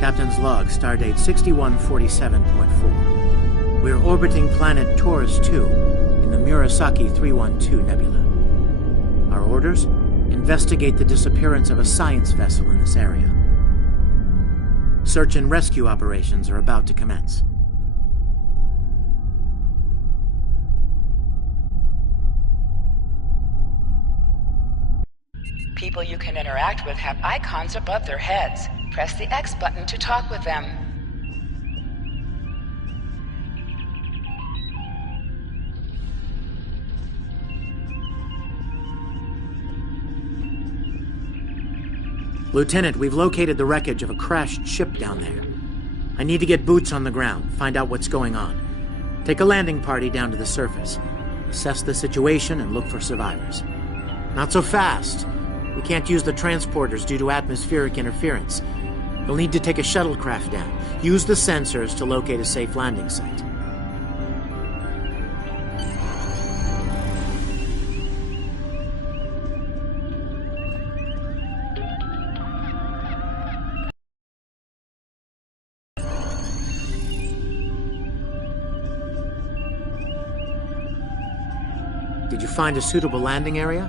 Captain's log, stardate 6147.4. We're orbiting planet Taurus 2 in the Murasaki 312 Nebula. Our orders? Investigate the disappearance of a science vessel in this area. Search and rescue operations are about to commence. People you can interact with have icons above their heads. Press the X button to talk with them. Lieutenant, we've located the wreckage of a crashed ship down there. I need to get boots on the ground, find out what's going on. Take a landing party down to the surface. Assess the situation and look for survivors. Not so fast. We can't use the transporters due to atmospheric interference. You'll need to take a shuttlecraft down. Use the sensors to locate a safe landing site. Did you find a suitable landing area?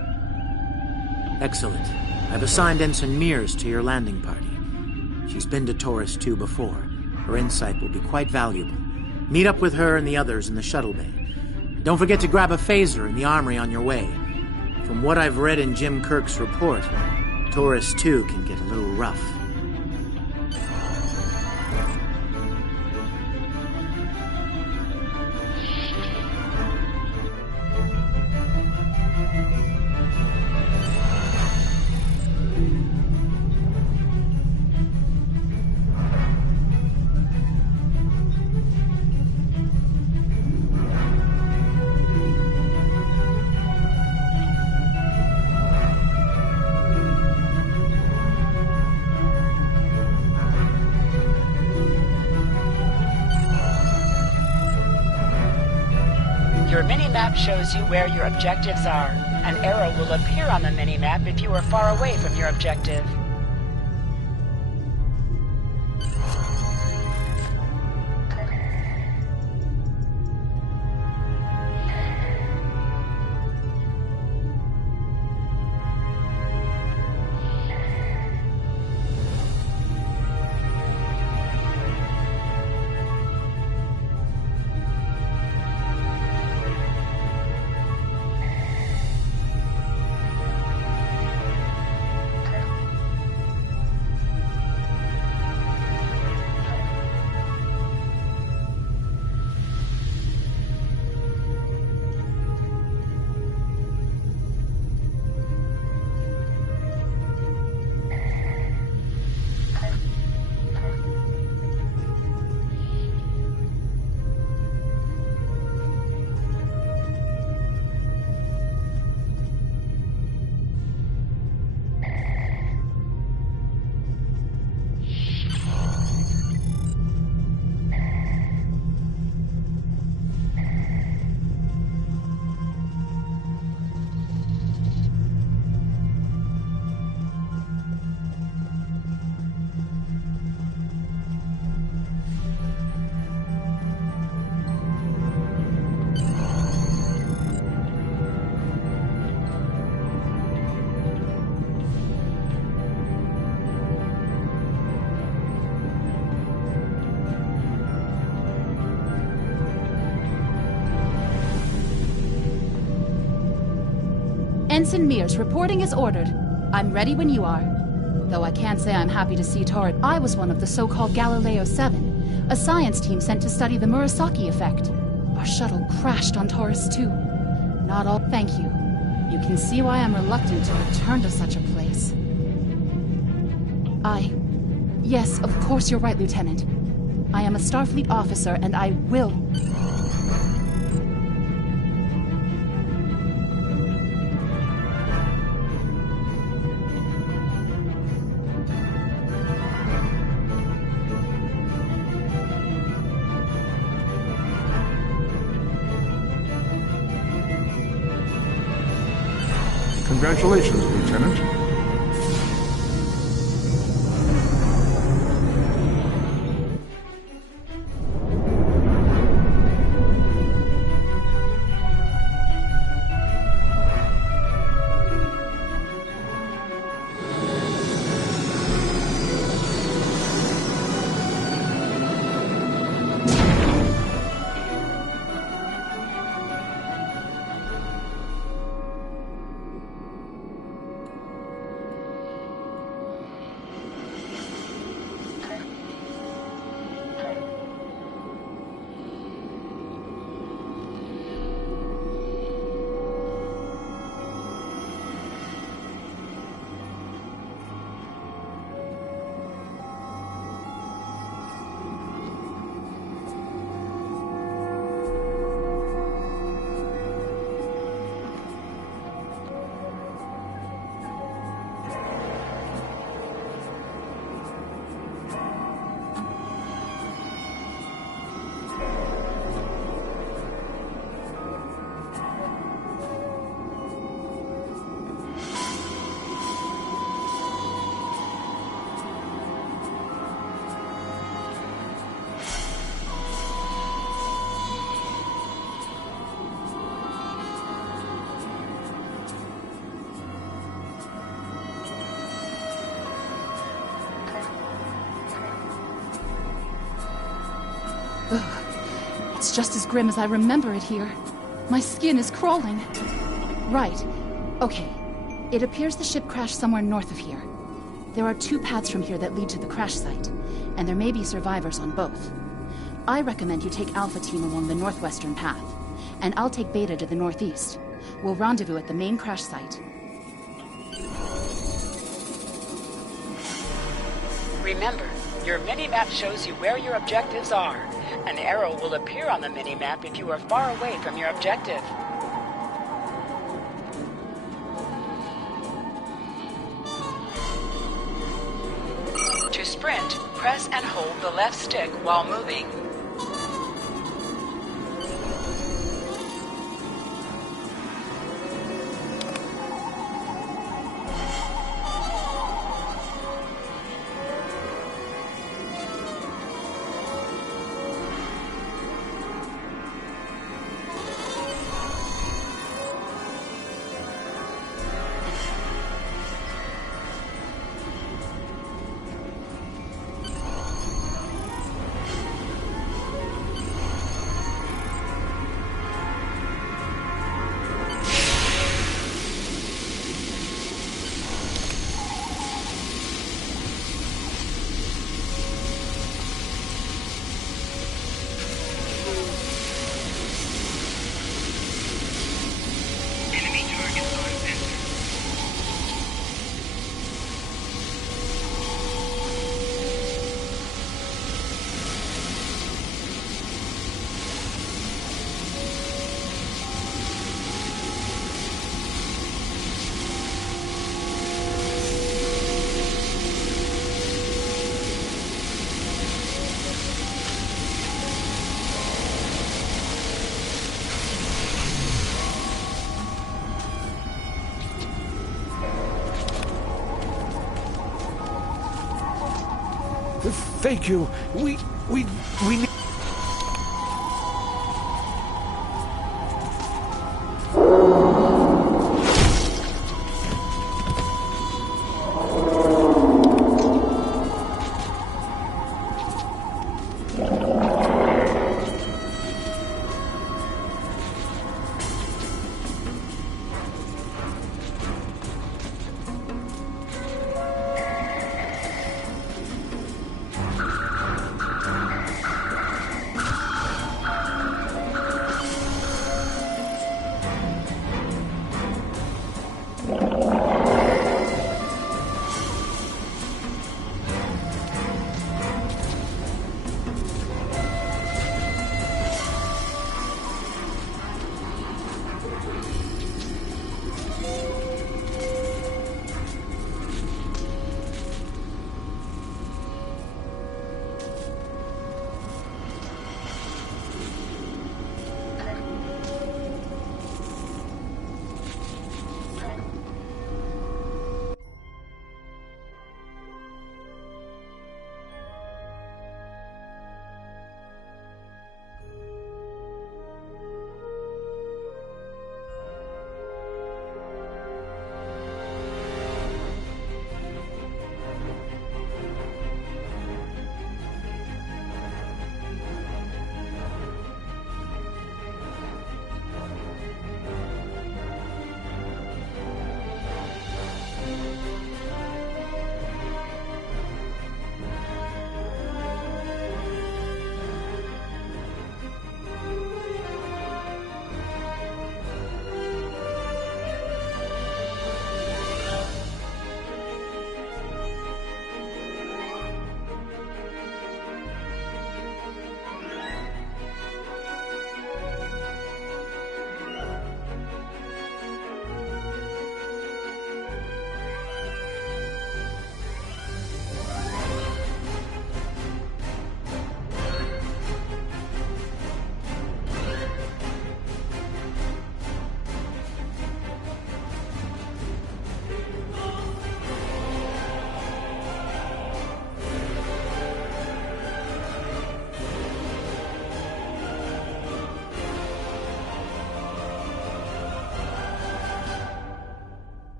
Excellent. I've assigned Ensign Mears to your landing party. She's been to Taurus 2 before. Her insight will be quite valuable. Meet up with her and the others in the shuttle bay. Don't forget to grab a phaser in the armory on your way. From what I've read in Jim Kirk's report, Taurus 2 can get a little rough. Your mini-map shows you where your objectives are. An arrow will appear on the mini-map if you are far away from your objective. Ensign Mears reporting as ordered. I'm ready when you are. Though I can't say I'm happy to see Taurus. I was one of the so-called Galileo 7, a science team sent to study the Murasaki effect. Our shuttle crashed on Taurus 2. Not all. Thank you. You can see why I'm reluctant to return to such a place. Yes, of course you're right, Lieutenant. I am a Starfleet officer, and I will... Congratulations, Lieutenant. is just as grim as I remember it here. My skin is crawling. Right. Okay. It appears the ship crashed somewhere north of here. There are 2 paths from here that lead to the crash site, and there may be survivors on both. I recommend you take Alpha Team along the northwestern path, and I'll take Beta to the northeast. We'll rendezvous at the main crash site. Remember, your mini-map shows you where your objectives are. An arrow will appear on the mini-map if you are far away from your objective. To sprint, press and hold the left stick while moving. Thank you. We need...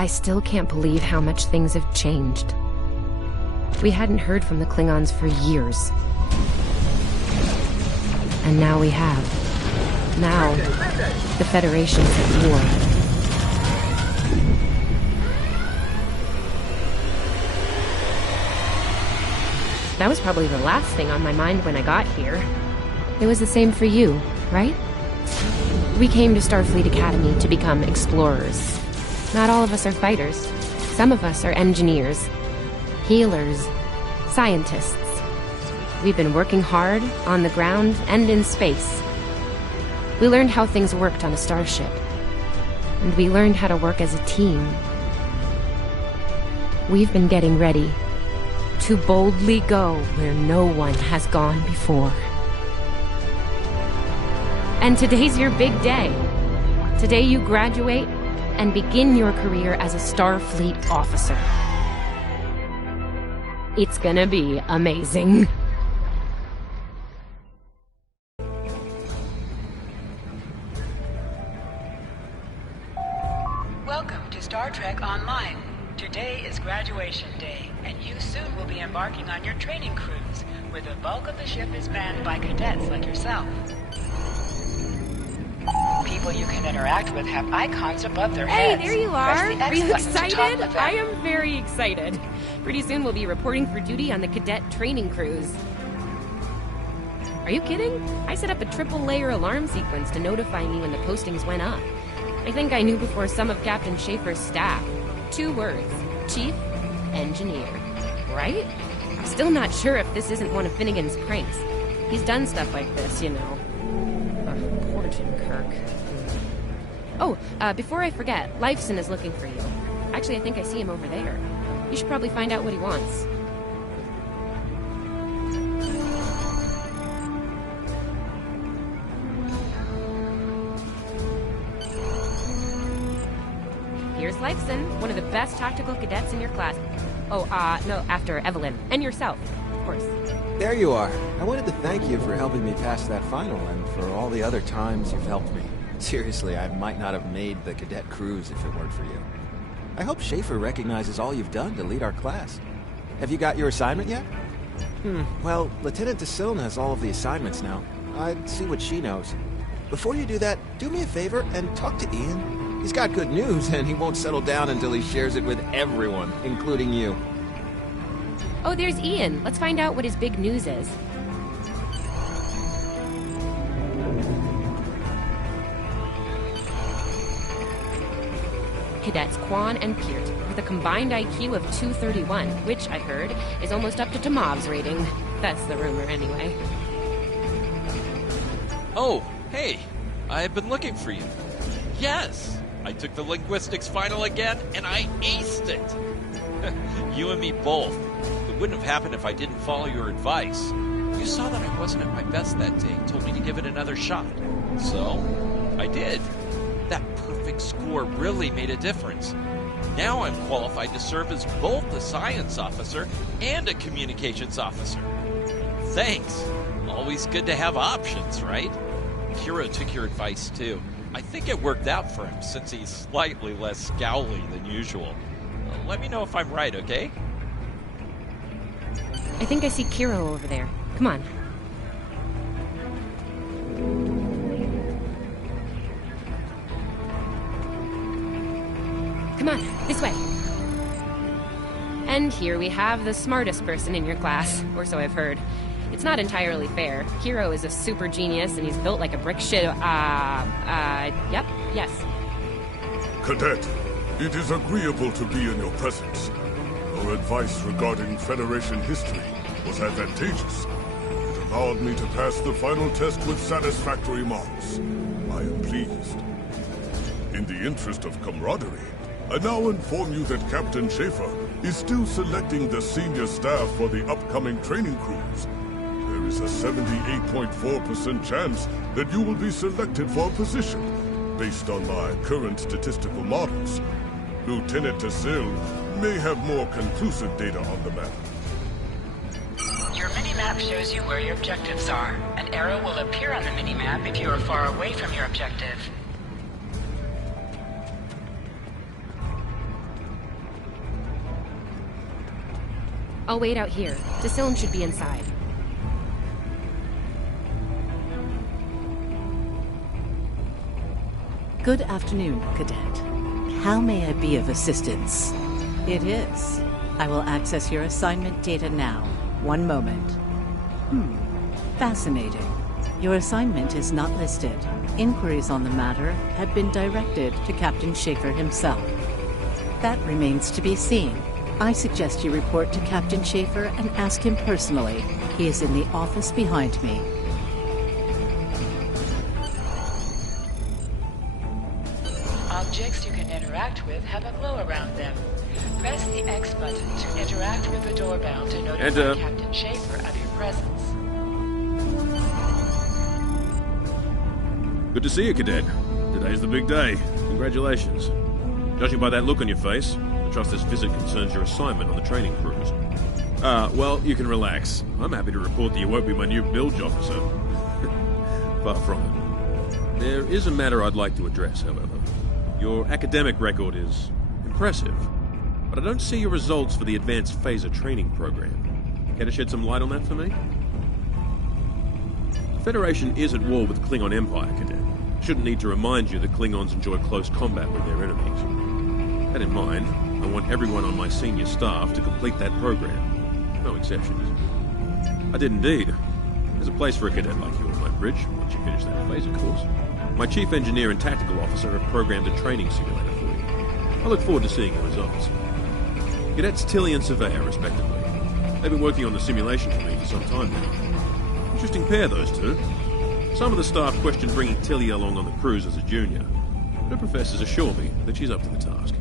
I still can't believe how much things have changed. We hadn't heard from the Klingons for years. And now we have. Now, the Federation's at war. That was probably the last thing on my mind when I got here. It was the same for you, right? We came to Starfleet Academy to become explorers. Not all of us are fighters. Some of us are engineers, healers, scientists. We've been working hard, on the ground, and in space. We learned how things worked on a starship. And we learned how to work as a team. We've been getting ready to boldly go where no one has gone before. And today's your big day. Today you graduate and begin your career as a Starfleet officer. It's gonna be amazing. Welcome to Star Trek Online. Today is graduation day, and you soon will be embarking on your training cruise, where the bulk of the ship is manned by cadets like yourself. People you can interact with have icons above their heads. Hey, there you are! Press the Are X you button to talk excited? with them. I am very excited. Pretty soon we'll be reporting for duty on the cadet training cruise. Are you kidding? I set up a triple-layer alarm sequence to notify me when the postings went up. I think I knew before some of Captain Schaefer's staff. 2 words. Chief Engineer. Right? I'm still not sure if this isn't one of Finnegan's pranks. He's done stuff like this, you know. Poor Jim Kirk. Oh, before I forget, Lifeson is looking for you. Actually, I think I see him over there. You should probably find out what he wants. Here's Lifeson, one of the best tactical cadets in your class. Oh, no, after Evelyn. And yourself, of course. There you are. I wanted to thank you for helping me pass that final and for all the other times you've helped me. Seriously, I might not have made the cadet cruise if it weren't for you. I hope Schaefer recognizes all you've done to lead our class. Have you got your assignment yet? Well, Lieutenant DeSilne has all of the assignments now. I'd see what she knows. Before you do that, do me a favor and talk to Ian. He's got good news, and he won't settle down until he shares it with everyone, including you. Oh, there's Ian. Let's find out what his big news is. Cadets Kwan and Peart with a combined IQ of 231, which, I heard, is almost up to Tomov's rating. That's the rumor, anyway. Oh, hey, I've been looking for you. Yes, I took the linguistics final again, and I aced it. You and me both. It wouldn't have happened if I didn't follow your advice. You saw that I wasn't at my best that day and told me to give it another shot. So, I did. That perfect score really made a difference. Now I'm qualified to serve as both a science officer and a communications officer. Thanks. Always good to have options, right? Kiro took your advice too. I think it worked out for him since he's slightly less scowly than usual. Let me know if I'm right, okay? I think I see Kiro over there. Come on. Come on, this way. And here we have the smartest person in your class, or so I've heard. It's not entirely fair. Kiro is a super genius, and he's built like a brick shit. Yep, yes. Cadet, it is agreeable to be in your presence. Your advice regarding Federation history was advantageous. It allowed me to pass the final test with satisfactory marks. I am pleased. In the interest of camaraderie, I now inform you that Captain Schaefer is still selecting the senior staff for the upcoming training cruise. There is a 78.4% chance that you will be selected for a position, based on my current statistical models. Lieutenant DeSilne may have more conclusive data on the matter. Your mini-map shows you where your objectives are. An arrow will appear on the mini-map if you are far away from your objective. I'll wait out here. Decilm should be inside. Good afternoon, Cadet. How may I be of assistance? It is. I will access your assignment data now. One moment. Fascinating. Your assignment is not listed. Inquiries on the matter have been directed to Captain Schaefer himself. That remains to be seen. I suggest you report to Captain Schaefer and ask him personally. He is in the office behind me. Objects you can interact with have a glow around them. Press the X button to interact with the doorbell to notify Captain Schaefer of your presence. Good to see you, Cadet. Today's the big day. Congratulations. Judging by that look on your face, I trust this visit concerns your assignment on the training cruise. Well, you can relax. I'm happy to report that you won't be my new bilge officer. Far from it. There is a matter I'd like to address, however. Your academic record is impressive, but I don't see your results for the Advanced Phaser Training Program. Care to shed some light on that for me? The Federation is at war with the Klingon Empire, Cadet. Shouldn't need to remind you that Klingons enjoy close combat with their enemies. That in mind, I want everyone on my senior staff to complete that program. No exceptions. I did indeed. There's a place for a cadet like you on my bridge, once you finish that phaser course. My chief engineer and tactical officer have programmed a training simulator for you. I look forward to seeing the results. Cadets Tilly and Surveyor, respectively. They've been working on the simulation for me for some time now. Interesting pair, those two. Some of the staff question bringing Tilly along on the cruise as a junior. Her professors assure me that she's up to the task.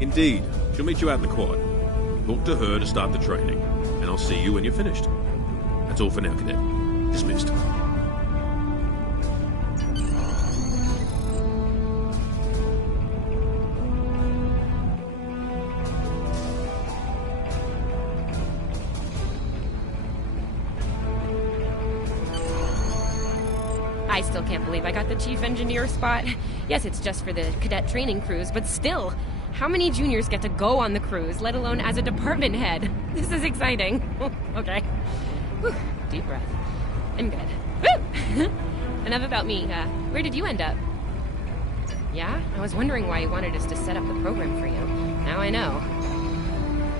Indeed, she'll meet you out in the quad. Talk to her to start the training, and I'll see you when you're finished. That's all for now, Cadet. Dismissed. I still can't believe I got the chief engineer spot. Yes, it's just for the cadet training cruise, but still, how many juniors get to go on the cruise, let alone as a department head? This is exciting. Okay. Whew, deep breath. I'm good. Woo! Enough about me. Where did you end up? Yeah? I was wondering why you wanted us to set up the program for you. Now I know.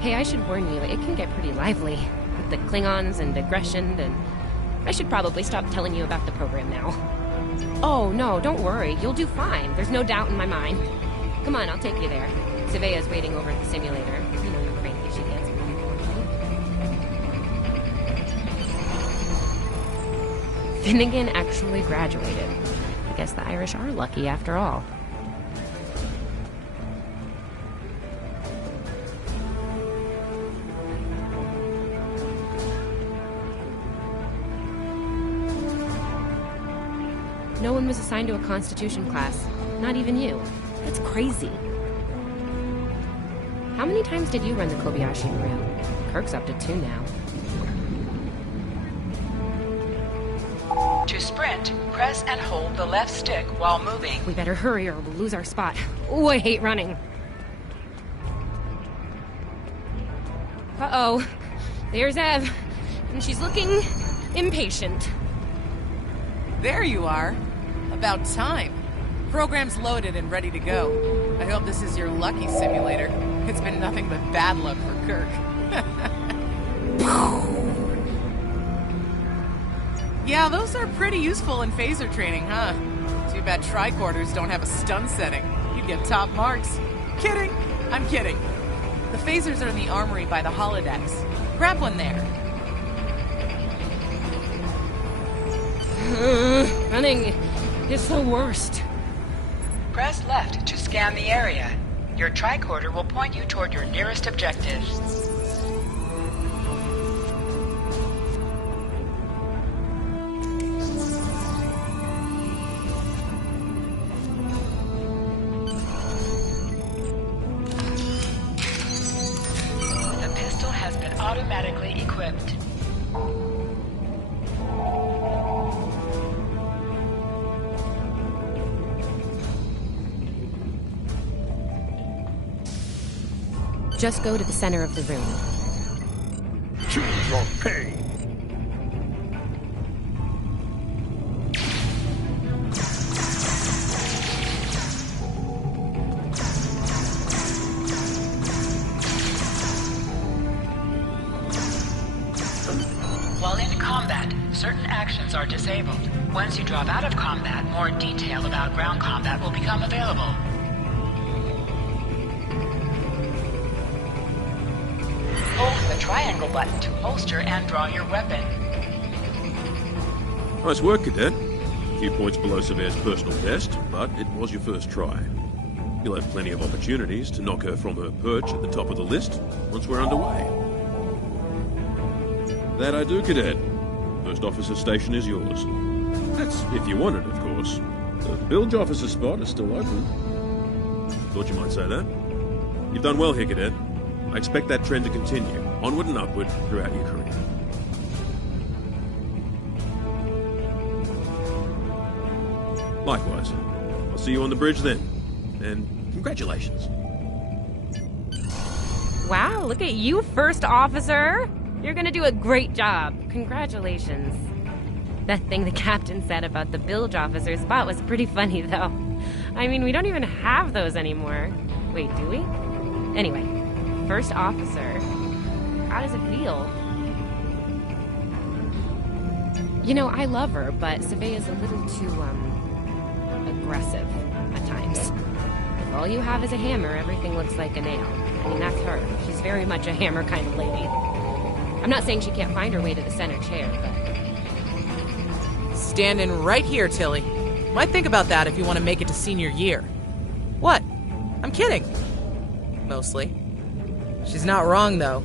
Hey, I should warn you, it can get pretty lively. With the Klingons and aggression, and I should probably stop telling you about the program now. Oh, no, don't worry. You'll do fine. There's no doubt in my mind. Come on, I'll take you there. Surveyor's waiting over at the simulator. You know how cranky she gets. Finnegan actually graduated. I guess the Irish are lucky after all. No one was assigned to a Constitution class. Not even you. That's crazy. How many times did you run the Kobayashi Maru? Kirk's up to 2 now. To sprint, press and hold the left stick while moving. We better hurry or we'll lose our spot. Oh, I hate running. Uh-oh. There's Ev. And she's looking impatient. There you are. About time. Program's loaded and ready to go. I hope this is your lucky simulator. It's been nothing but bad luck for Kirk. Yeah, those are pretty useful in phaser training, huh? Too bad tricorders don't have a stun setting. You'd get top marks. Kidding! I'm kidding. The phasers are in the armory by the holodecks. Grab one there. Running is the worst. Press left to scan the area. Your tricorder will point you toward your nearest objective. The pistol has been automatically equipped. Just go to the center of the room. Choose your pain. While in combat, certain actions are disabled. Once you drop out of combat, more detail about ground combat will become available. Hold the triangle button to holster and draw your weapon. Nice work, Cadet. A few points below Surveyor's personal best, but it was your first try. You'll have plenty of opportunities to knock her from her perch at the top of the list once we're underway. That I do, Cadet. First officer station is yours. That's if you want it, of course. The bilge officer spot is still open. Thought you might say that. You've done well here, Cadet. I expect that trend to continue, onward and upward, throughout your career. Likewise. I'll see you on the bridge then. And congratulations. Wow, look at you, First Officer! You're gonna do a great job. Congratulations. That thing the captain said about the bilge officer spot was pretty funny, though. I mean, we don't even have those anymore. Wait, do we? Anyway, First Officer. How does it feel? You know, I love her, but Savea's a little too, aggressive at times. If all you have is a hammer, everything looks like a nail. I mean, that's her. She's very much a hammer kind of lady. I'm not saying she can't find her way to the center chair, but... Standing right here, Tilly. Might think about that if you want to make it to senior year. What? I'm kidding. Mostly. She's not wrong, though.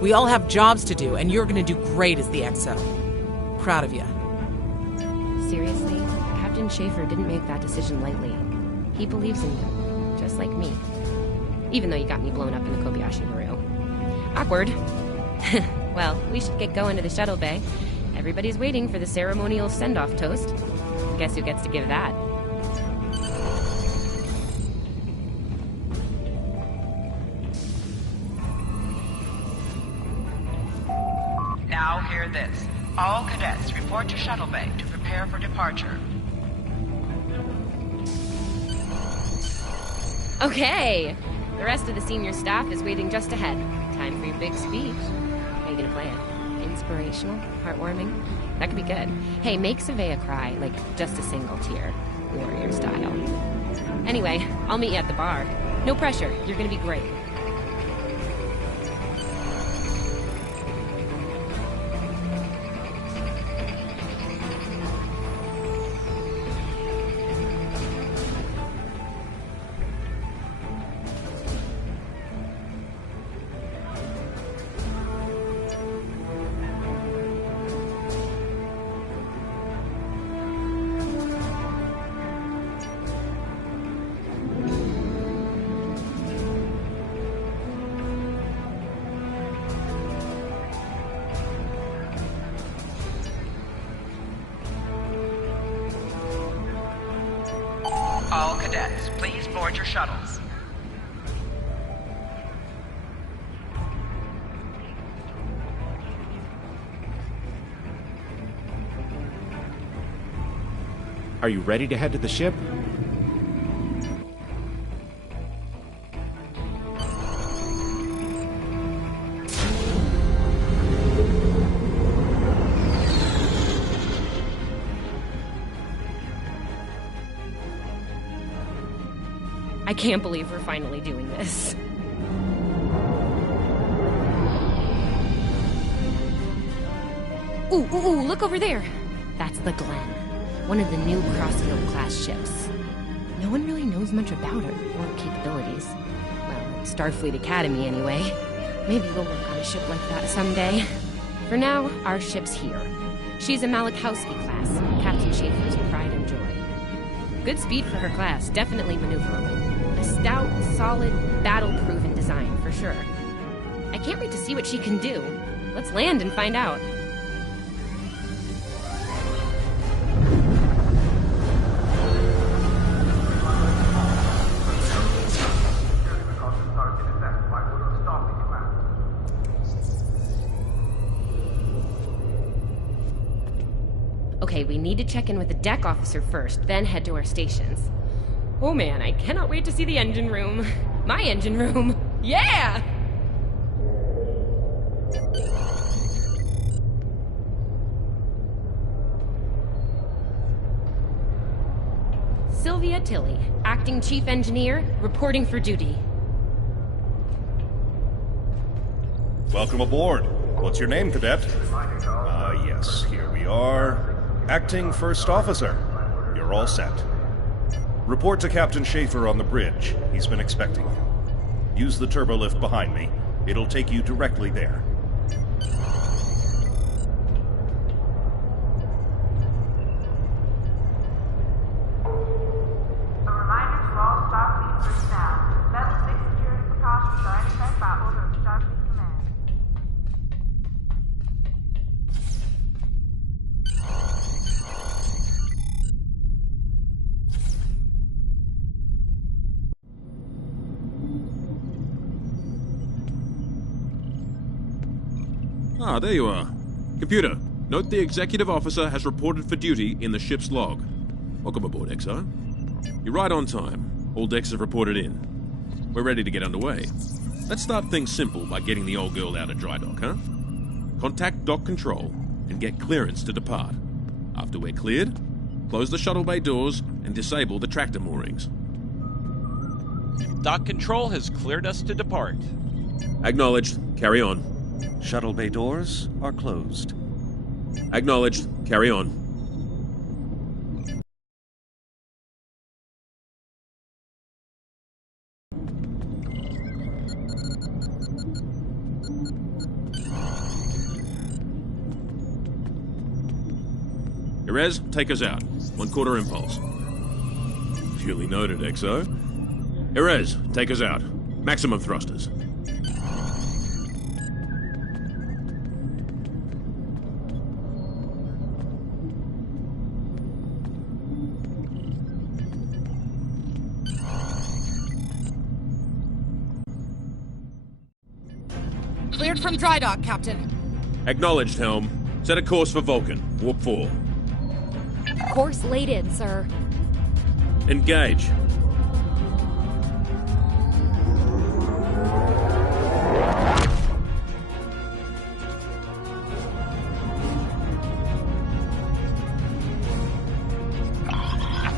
We all have jobs to do, and you're gonna do great as the XO. Proud of you. Seriously, Captain Schaefer didn't make that decision lightly. He believes in you, just like me. Even though you got me blown up in the Kobayashi Maru. Awkward. Well, we should get going to the shuttle bay. Everybody's waiting for the ceremonial send-off toast. Guess who gets to give that? Now hear this. All cadets report to shuttle bay to prepare for departure. Okay! The rest of the senior staff is waiting just ahead. Time for your big speech. How are you gonna play it? Inspirational? Heartwarming? That could be good. Hey, make Savea cry, like just a single tear. Warrior style. Anyway, I'll meet you at the bar. No pressure, you're gonna be great. All cadets, please board your shuttles. Are you ready to head to the ship? I can't believe we're finally doing this. Ooh, look over there! That's the Glen, one of the new Crossfield-class ships. No one really knows much about her, or her capabilities. Well, at Starfleet Academy, anyway. Maybe we'll work on a ship like that someday. For now, our ship's here. She's a Malachowski class, Captain Schaefer's pride and joy. Good speed for her class, definitely maneuverable. A stout, solid, battle-proven design, for sure. I can't wait to see what she can do. Let's land and find out. need to check in with the deck officer first, then head to our stations. Oh man, I cannot wait to see the engine room. My engine room. Yeah! Sylvia Tilley, Acting Chief Engineer, reporting for duty. Welcome aboard. What's your name, Cadet? Yes, here we are. Acting First Officer. You're all set. Report to Captain Schaefer on the bridge. He's been expecting you. Use the turbolift behind me. It'll take you directly there. Ah, there you are. Computer, note the executive officer has reported for duty in the ship's log. Welcome aboard, XO. You're right on time. All decks have reported in. We're ready to get underway. Let's start things simple by getting the old girl out of dry dock, huh? Contact dock control and get clearance to depart. After we're cleared, close the shuttle bay doors and disable the tractor moorings. Dock control has cleared us to depart. Acknowledged. Carry on. Shuttle bay doors are closed. Acknowledged. Carry on. Erez, take us out. 1/4 impulse. Duly noted, XO. Erez, take us out. Maximum thrusters. Cleared from dry dock, Captain. Acknowledged, Helm. Set a course for Vulcan. Warp 4. Course laid in, sir. Engage.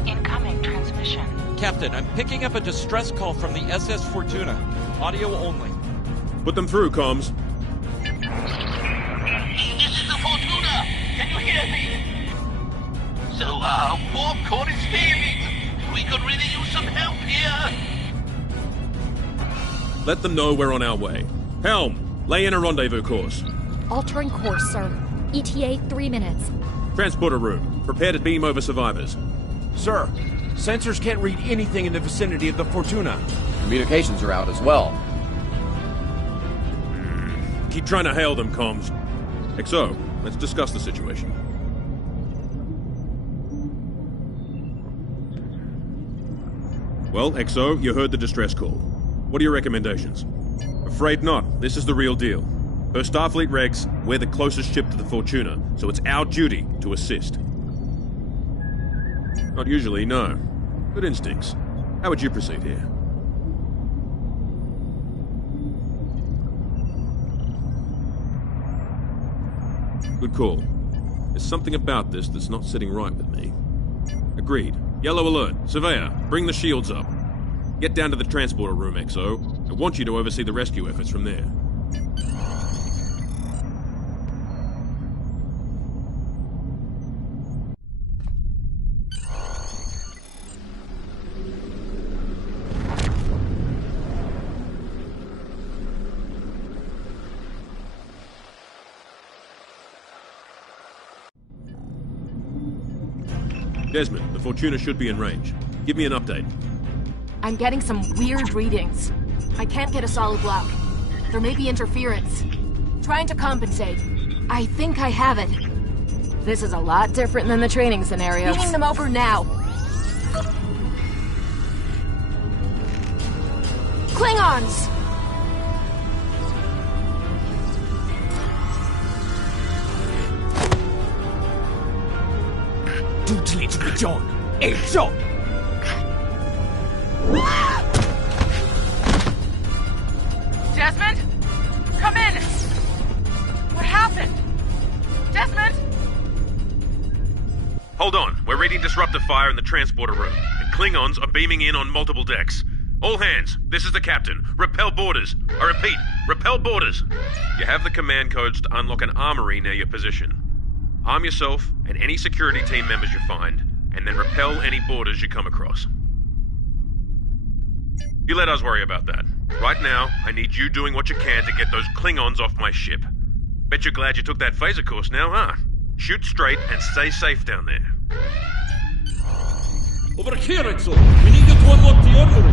Incoming transmission. Captain, I'm picking up a distress call from the SS Fortuna. Audio only. Put them through, comms. This is the Fortuna! Can you hear me? So, warp core is failing. We could really use some help here. Let them know we're on our way. Helm, lay in a rendezvous course. Altering course, sir. ETA 3 minutes. Transporter room. Prepare to beam over survivors. Sir, sensors can't read anything in the vicinity of the Fortuna. Communications are out as well. Keep trying to hail them, comms. XO, let's discuss the situation. Well, XO, you heard the distress call. What are your recommendations? Afraid not. This is the real deal. Per Starfleet regs, we're the closest ship to the Fortuna, so it's our duty to assist. Not usually, no. Good instincts. How would you proceed here? Good call. There's something about this that's not sitting right with me. Agreed. Yellow alert. Surveyor, bring the shields up. Get down to the transporter room, XO. I want you to oversee the rescue efforts from there. Desmond, the Fortuna should be in range. Give me an update. I'm getting some weird readings. I can't get a solid lock. There may be interference. Trying to compensate. I think I have it. This is a lot different than the training scenarios. Beaming them over now. Klingons! John! Hey, John! Desmond? Come in! What happened? Desmond? Hold on. We're reading disruptor fire in the transporter room, and Klingons are beaming in on multiple decks. All hands, this is the captain. Repel borders. I repeat, repel borders. You have the command codes to unlock an armory near your position. Arm yourself and any security team members you find, and then repel any borders you come across. You let us worry about that. Right now, I need you doing what you can to get those Klingons off my ship. Bet you're glad you took that phaser course now, huh? Shoot straight and stay safe down there. Over here, Exo! We need you to unlock the armory!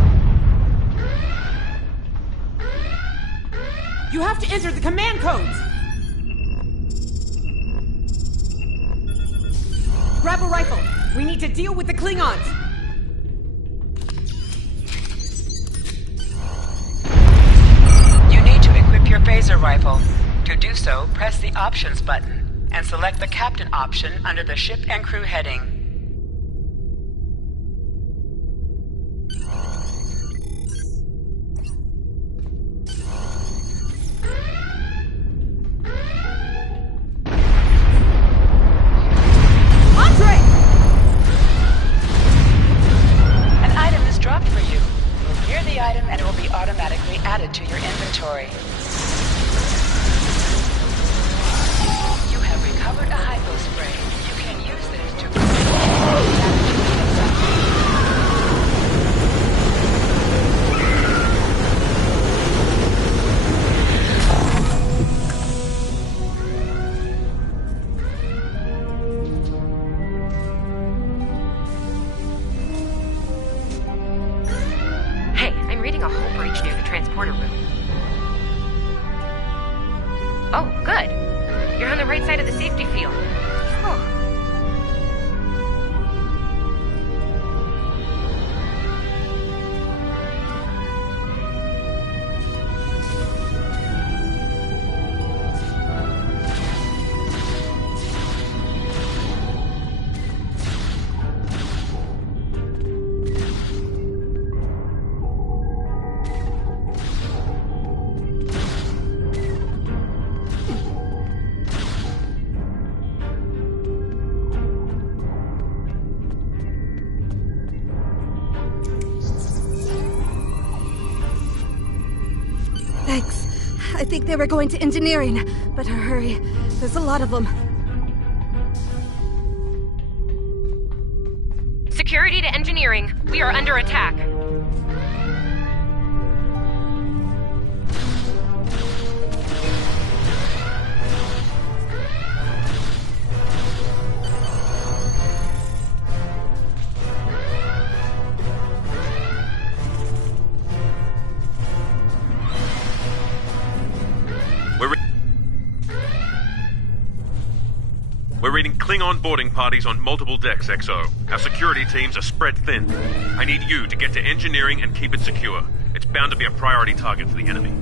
You have to enter the command codes! Grab a rifle! We need to deal with the Klingons! You need to equip your phaser rifle. To do so, press the Options button and select the Captain option under the Ship and Crew heading. Automatically added to your inventory. You have recovered a hypo spray. You can use this to transporter room. Oh, good. You're on the right side of the safety field. Huh. Thanks. I think they were going to engineering. Better hurry. There's a lot of them. Security to engineering. We are under attack. We're reading Klingon boarding parties on multiple decks, XO. Our security teams are spread thin. I need you to get to engineering and keep it secure. It's bound to be a priority target for the enemy.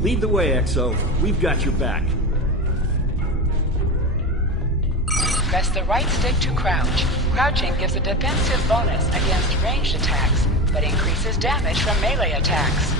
Lead the way, XO. We've got your back. Press the right stick to crouch. Crouching gives a defensive bonus against ranged attacks, but increases damage from melee attacks.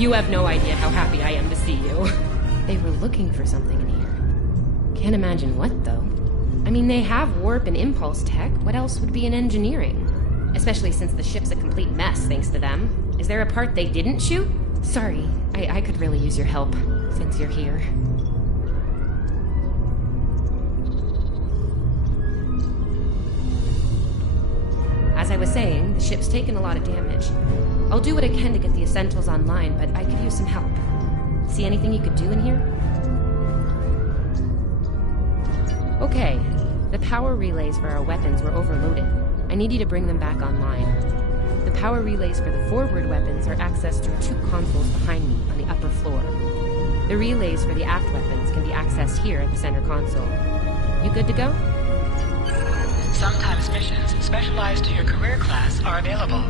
You have no idea how happy I am to see you. They were looking for something in here. Can't imagine what, though. I mean, they have warp and impulse tech. What else would be in engineering? Especially since the ship's a complete mess, thanks to them. Is there a part they didn't shoot? Sorry, I could really use your help, since you're here. As I was saying, the ship's taken a lot of damage. I'll do what I can to get the Essentials online, but I could use some help. See anything you could do in here? Okay, the power relays for our weapons were overloaded. I need you to bring them back online. The power relays for the forward weapons are accessed through 2 consoles behind me on the upper floor. The relays for the aft weapons can be accessed here at the center console. You good to go? Sometimes missions specialized to your career class are available.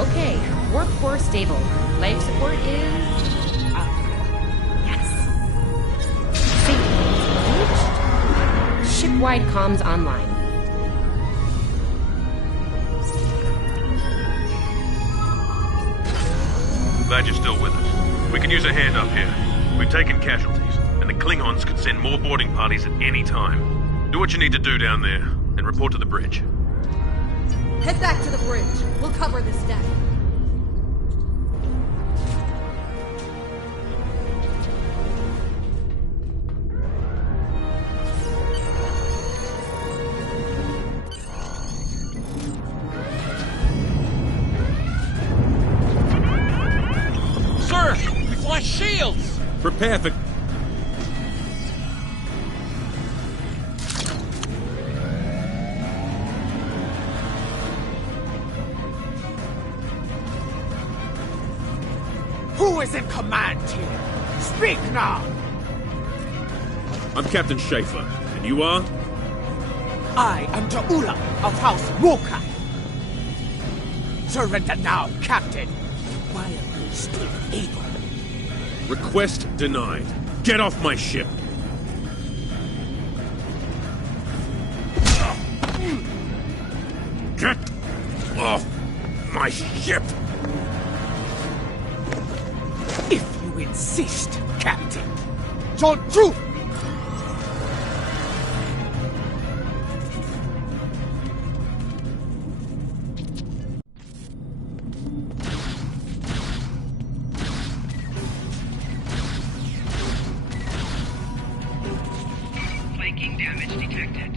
Okay, warp core stable. Life support is... yes. Safety engaged. Ship-wide comms online. Glad you're still with us. We can use a hand up here. We've taken casualties, and the Klingons could send more boarding parties at any time. Do what you need to do down there, and report to the bridge. Head back to the bridge. We'll cover this deck. Sir, we've lost shields! Prepare for... Who is in command here? Speak now! I'm Captain Schaefer, and you are? I am Ta'ula of House Woka. Surrender now, Captain, while you still able. Request denied. Get off my ship! Get off my ship! If you insist, Captain. Don't do! Flanking damage detected.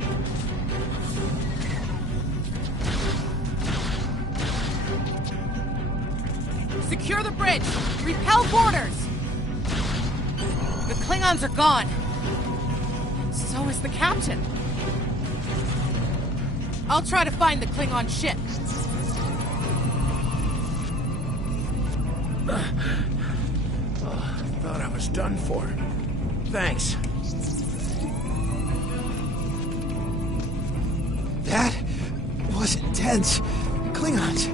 Secure the bridge! Repel boarders! The Klingons are gone. So is the captain. I'll try to find the Klingon ship. Thought I was done for. Thanks. That was intense. Klingons.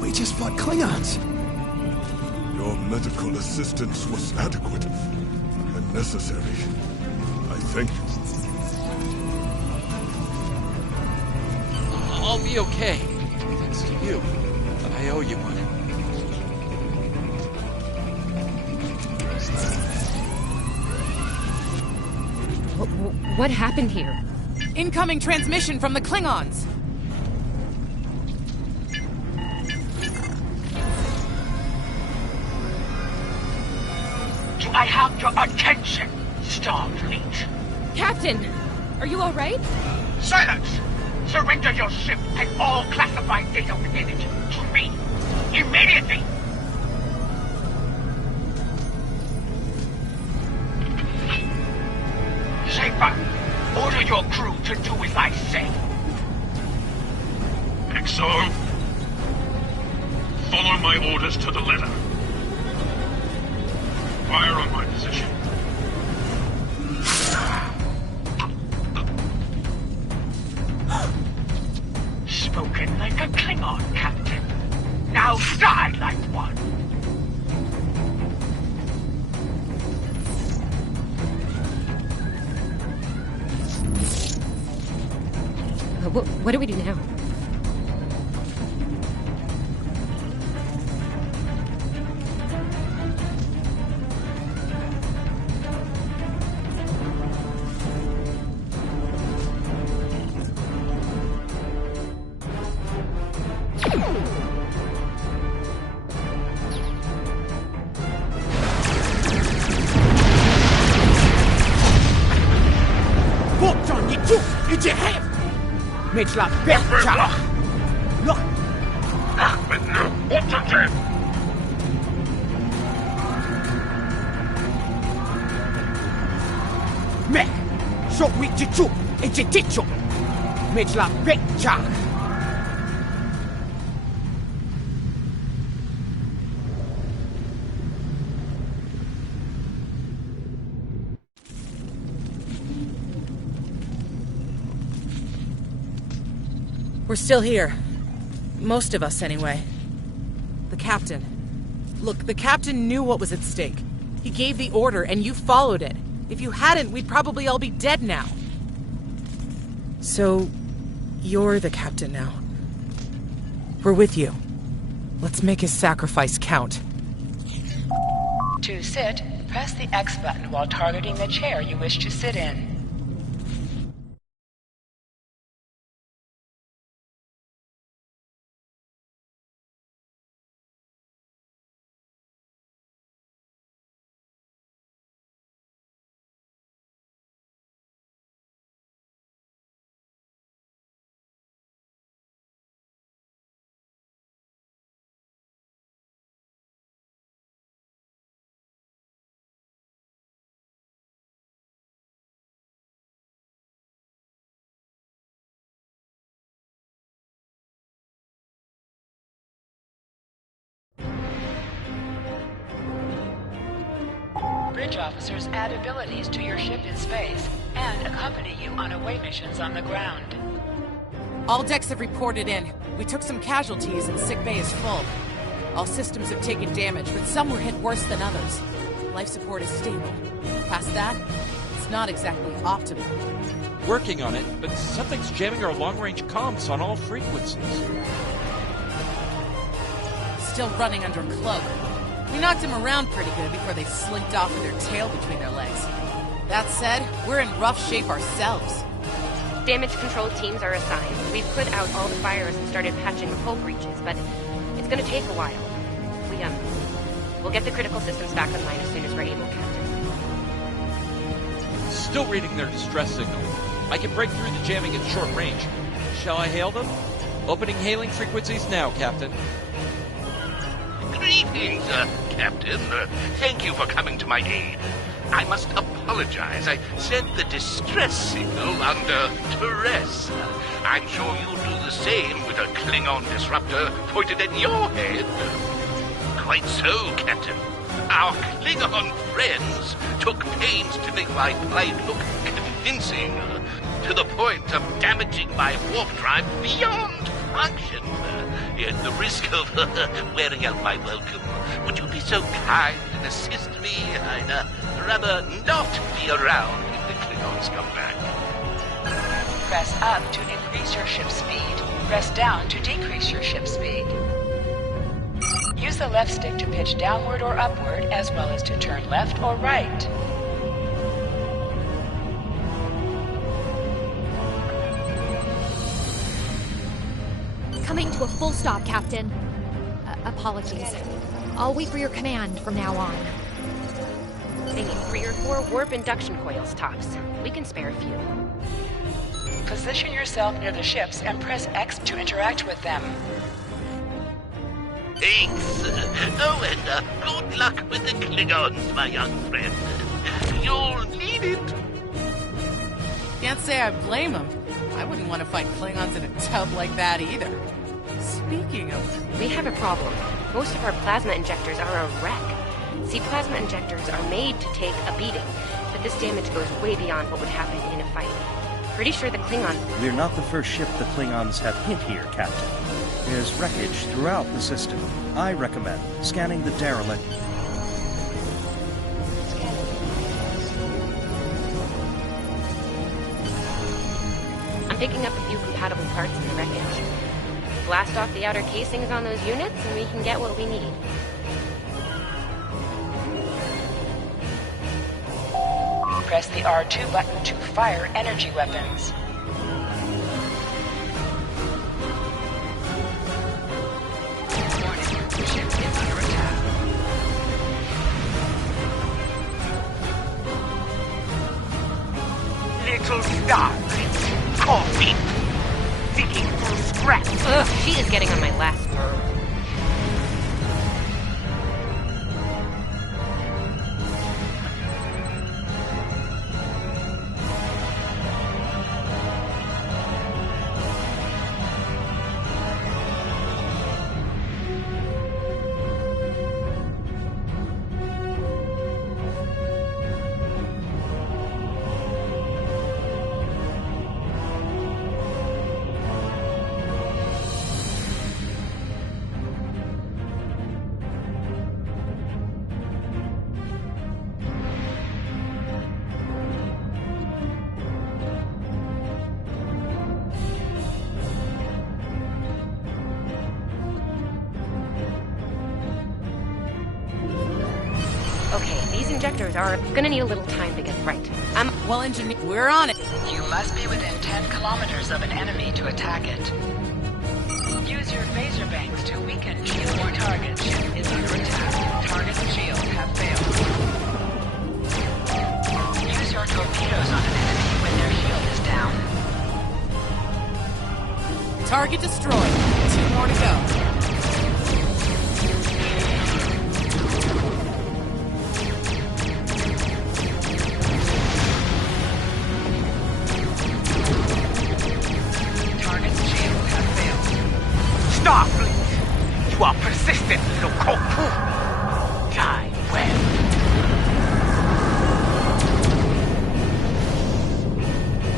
We just fought Klingons. Your medical assistance was adequate and necessary. I thank you. I'll be okay. Thanks to you. But I owe you one. What happened here? Incoming transmission from the Klingons. Do I have your attention, Starfleet? Captain, are you all right? Silence! Surrender your ship and all classified data within it to me. Immediately! Schaefer, order your crew to do as I say. Exo, follow my orders to the letter. Fire on my position. Spoken like a Klingon, Captain. Now die like one. What do we do now? Mitch la percha! Look! Mec! So we chichu! It's a ticho! Mitch la percha! We're still here. Most of us, anyway. The captain. Look, the captain knew what was at stake. He gave the order, and you followed it. If you hadn't, we'd probably all be dead now. So, you're the captain now. We're with you. Let's make his sacrifice count. To sit, press the X button while targeting the chair you wish to sit in. Bridge officers add abilities to your ship in space and accompany you on away missions on the ground. All decks have reported in. We took some casualties and sick bay is full. All systems have taken damage, but some were hit worse than others. Life support is stable. Past that, it's not exactly optimal. Working on it, but something's jamming our long-range comms on all frequencies. Still running under cloak. We knocked him around pretty good before they slinked off with their tail between their legs. That said, we're in rough shape ourselves. Damage control teams are assigned. We've put out all the fires and started patching the hull breaches, but it's gonna take a while. We'll get the critical systems back online as soon as we're able, Captain. Still reading their distress signal. I can break through the jamming at short range. Shall I hail them? Opening hailing frequencies now, Captain. Greetings, Captain. Thank you for coming to my aid. I must apologize. I sent the distress signal under duress. I'm sure you'll do the same with a Klingon disruptor pointed at your head. Quite so, Captain. Our Klingon friends took pains to make my plight look convincing, to the point of damaging my warp drive beyond function. At the risk of wearing out my welcome, would you be so kind and assist me? I'd rather not be around if the Klingons come back. Press up to increase your ship's speed. Press down to decrease your ship's speed. Use the left stick to pitch downward or upward, as well as to turn left or right. Coming to a full stop, Captain. Apologies. I'll wait for your command from now on. They need 3 or 4 warp induction coils, tops. We can spare a few. Position yourself near the ships and press X to interact with them. Thanks. Oh, and good luck with the Klingons, my young friend. You'll need it. Can't say I blame him. I wouldn't want to fight Klingons in a tub like that either. Speaking of... We have a problem. Most of our plasma injectors are a wreck. See, plasma injectors are made to take a beating, but this damage goes way beyond what would happen in a fight. Pretty sure the Klingon... We're not the first ship the Klingons have hit here, Captain. There's wreckage throughout the system. I recommend scanning the derelict. I'm I'm picking up a few compatible parts in the wreckage. Blast off the outer casings on those units, and we can get what we need. Press the R2 button to fire energy weapons. Warning, ship is under attack. Little starling, coughing, digging through scraps. Ugh, she is getting on my last nerve. Injectors are gonna need a little time to get right. Well, engineer, we're on it. You must be within 10 kilometers of an enemy to attack it. Use your phaser banks to weaken shield or target. Ship is under attack. Target and shield have failed. Use your torpedoes on an enemy when their shield is down. Target destroyed. 2 more to go. Starfleet, you are persistent, Lukoku. Die well.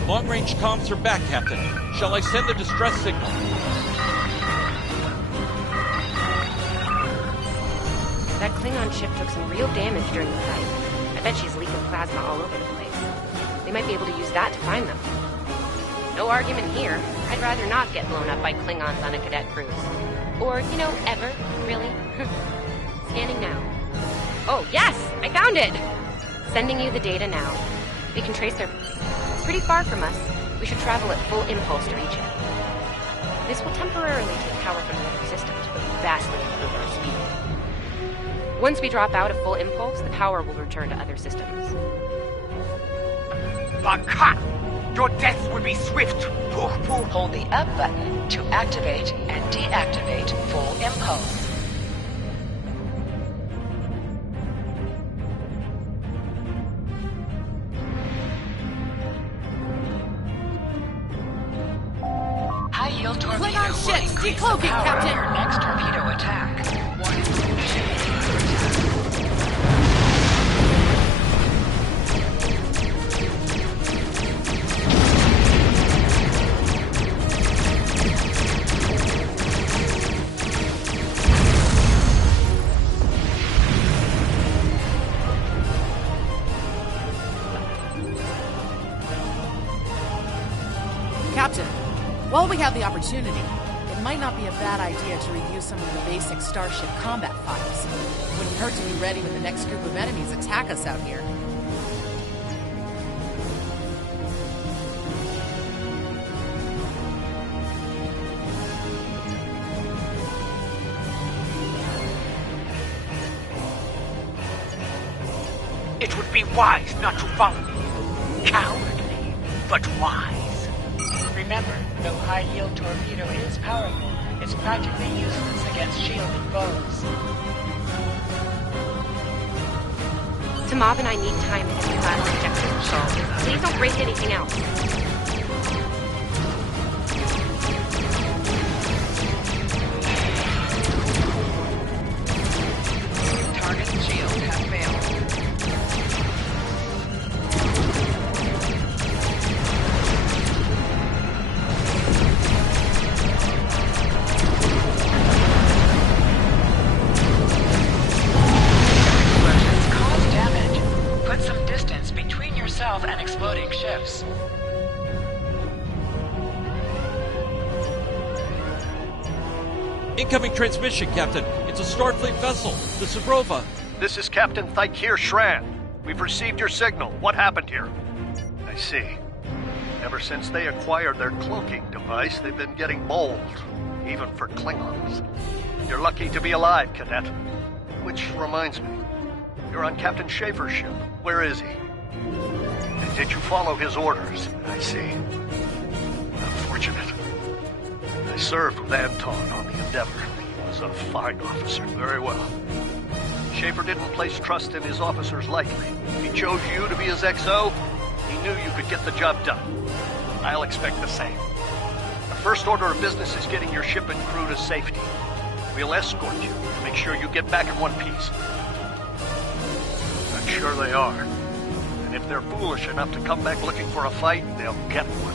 Long-range comms are back, Captain. Shall I send the distress signal? That Klingon ship took some real damage during the fight. I bet she's leaking plasma all over the place. They might be able to use that to find them. No argument here. I'd rather not get blown up by Klingons on a cadet cruise. Or, ever, really. Scanning now. Oh, yes! I found it! Sending you the data now. We can trace their... It's pretty far from us. We should travel at full impulse to reach it. This will temporarily take power from the other systems, but vastly improve our speed. Once we drop out of full impulse, the power will return to other systems. Baka! Your death will be swift. Hold the up button to activate and deactivate full impulse. High-yield torpedo Klingon will ships, increase the decloaking, power Captain. of your next torpedo attack. Warning, ship is under attack. Captain, while we have the opportunity, it might not be a bad idea to review some of the basic Starship combat files. Wouldn't hurt to be ready when the next group of enemies attack us out here. It would be wise not to follow me. Cowardly, but wise. Remember, though high-yield torpedo is powerful, it's practically useless against shielded foes. Tamav and I need time to get the plasma injectors installed. Please don't break anything else. Target and shield have failed. And exploding ships. Incoming transmission, Captain. It's a Starfleet vessel, the Zabrova. This is Captain Thykir Shran. We've received your signal. What happened here? I see. Ever since they acquired their cloaking device, they've been getting bold, even for Klingons. You're lucky to be alive, Cadet. Which reminds me, you're on Captain Schaefer's ship. Where is he? And did you follow his orders? I see. Unfortunate. I served with Anton on the Endeavor. He was a fine officer. Very well. Schaefer didn't place trust in his officers lightly. He chose you to be his XO. He knew you could get the job done. I'll expect the same. The first order of business is getting your ship and crew to safety. We'll escort you to make sure you get back in one piece. I'm sure they are. And if they're foolish enough to come back looking for a fight, they'll get one.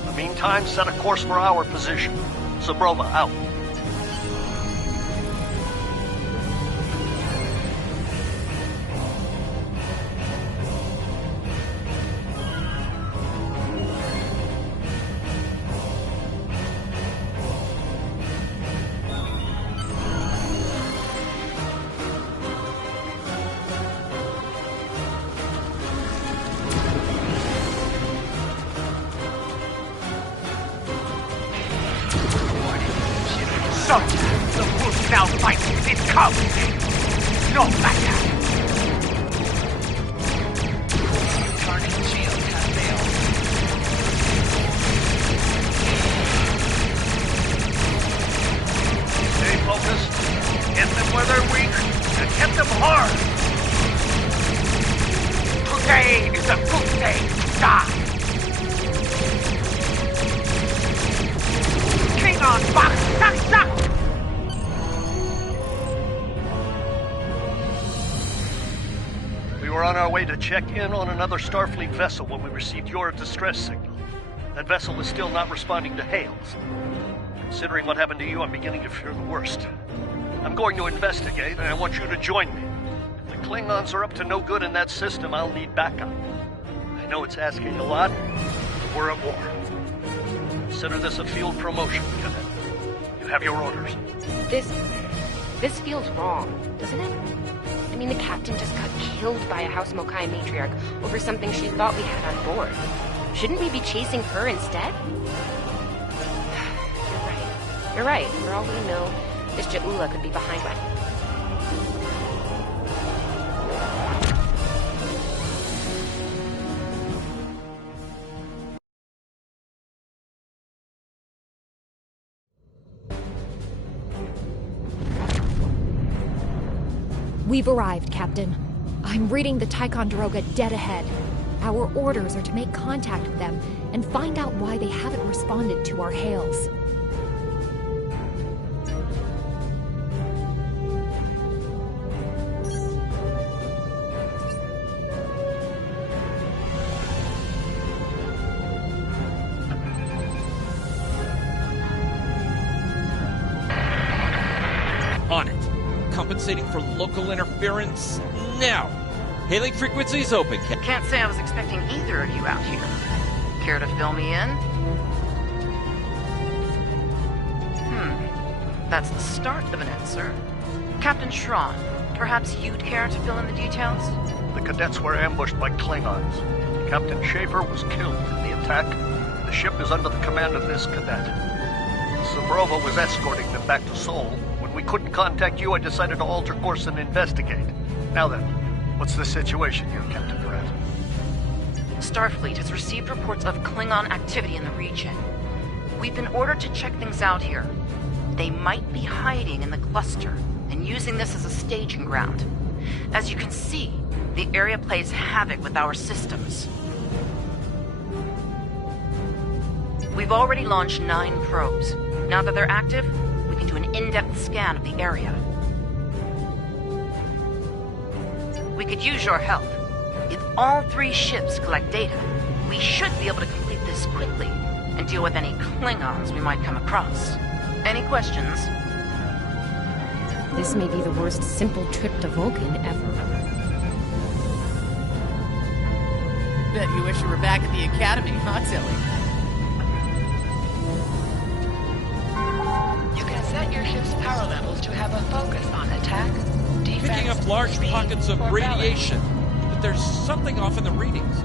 In the meantime, set a course for our position. Zabrova out. So, the wolf now fights its cub. No matter. Guardian shield has failed. Stay focused. Hit them where they're weak, and hit them hard. Today is a good day to die. Klingon box, suck. We were on our way to check in on another Starfleet vessel when we received your distress signal. That vessel is still not responding to hails. Considering what happened to you, I'm beginning to fear the worst. I'm going to investigate, and I want you to join me. If the Klingons are up to no good in that system, I'll need backup. I know it's asking a lot, but we're at war. Consider this a field promotion, Cadet. You have your orders. This feels wrong, doesn't it? I mean, the captain just got killed by a House Mokai matriarch over something she thought we had on board. Shouldn't we be chasing her instead? You're right. For all we know, this Ja'ula could be behind it. We've arrived, Captain. I'm reading the Ticonderoga dead ahead. Our orders are to make contact with them and find out why they haven't responded to our hails. On it. Compensating for local interference now. Hailing frequencies open. Can't say I was expecting either of you out here. Care to fill me in? That's the start of an answer. Captain Shran, perhaps you'd care to fill in the details? The cadets were ambushed by Klingons. Captain Schaefer was killed in the attack. The ship is under the command of this cadet. Zabrova was escorting them back to Sol. When we couldn't contact you, I decided to alter course and investigate. Now then, what's the situation here, Captain Durant? Starfleet has received reports of Klingon activity in the region. We've been ordered to check things out here. They might be hiding in the cluster and using this as a staging ground. As you can see, the area plays havoc with our systems. We've already launched 9 probes. Now that they're active, we can do an in-depth scan of the area. We could use your help. If all 3 ships collect data, we should be able to complete this quickly and deal with any Klingons we might come across. Any questions? This may be the worst simple trip to Vulcan ever. Bet you wish you were back at the Academy, huh, Tilly? You can set your ship's power levels to have a focus on attack, defense, Picking up large speed, pockets of or radiation, but there's something off in the readings.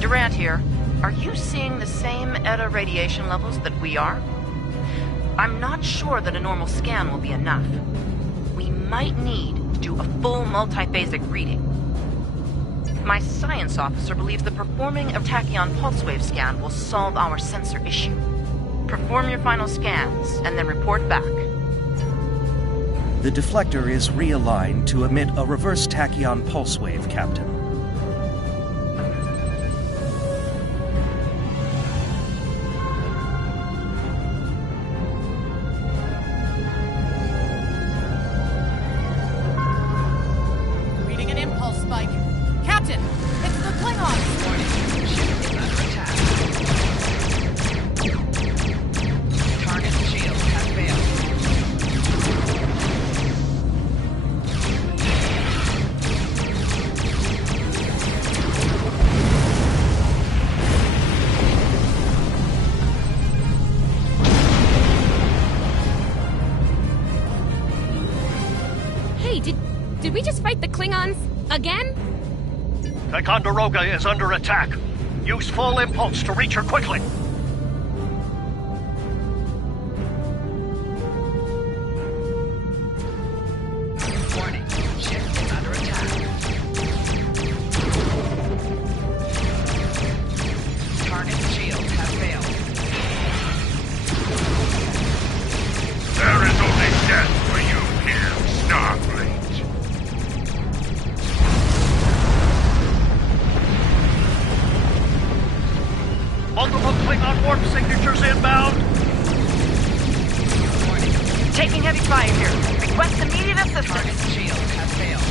Durant here. Are you seeing the same ETA radiation levels that we are? I'm not sure that a normal scan will be enough. We might need to do a full multi-phasic reading. My science officer believes that performing a tachyon pulse wave scan will solve our sensor issue. Perform your final scans and then report back. The deflector is realigned to emit a reverse tachyon pulse wave, Captain. Reading an impulse spike. Captain, it's the Klingons! Target shields have failed. Hey, did we just fight the Klingons again? Ticonderoga is under attack. Use full impulse to reach her quickly. Warning, ship is under attack. Target shields have failed. There is only death for you here, Starfleet. Multiple Klingon warp signatures inbound. Taking heavy fire here. Request immediate assistance. Target shields have failed.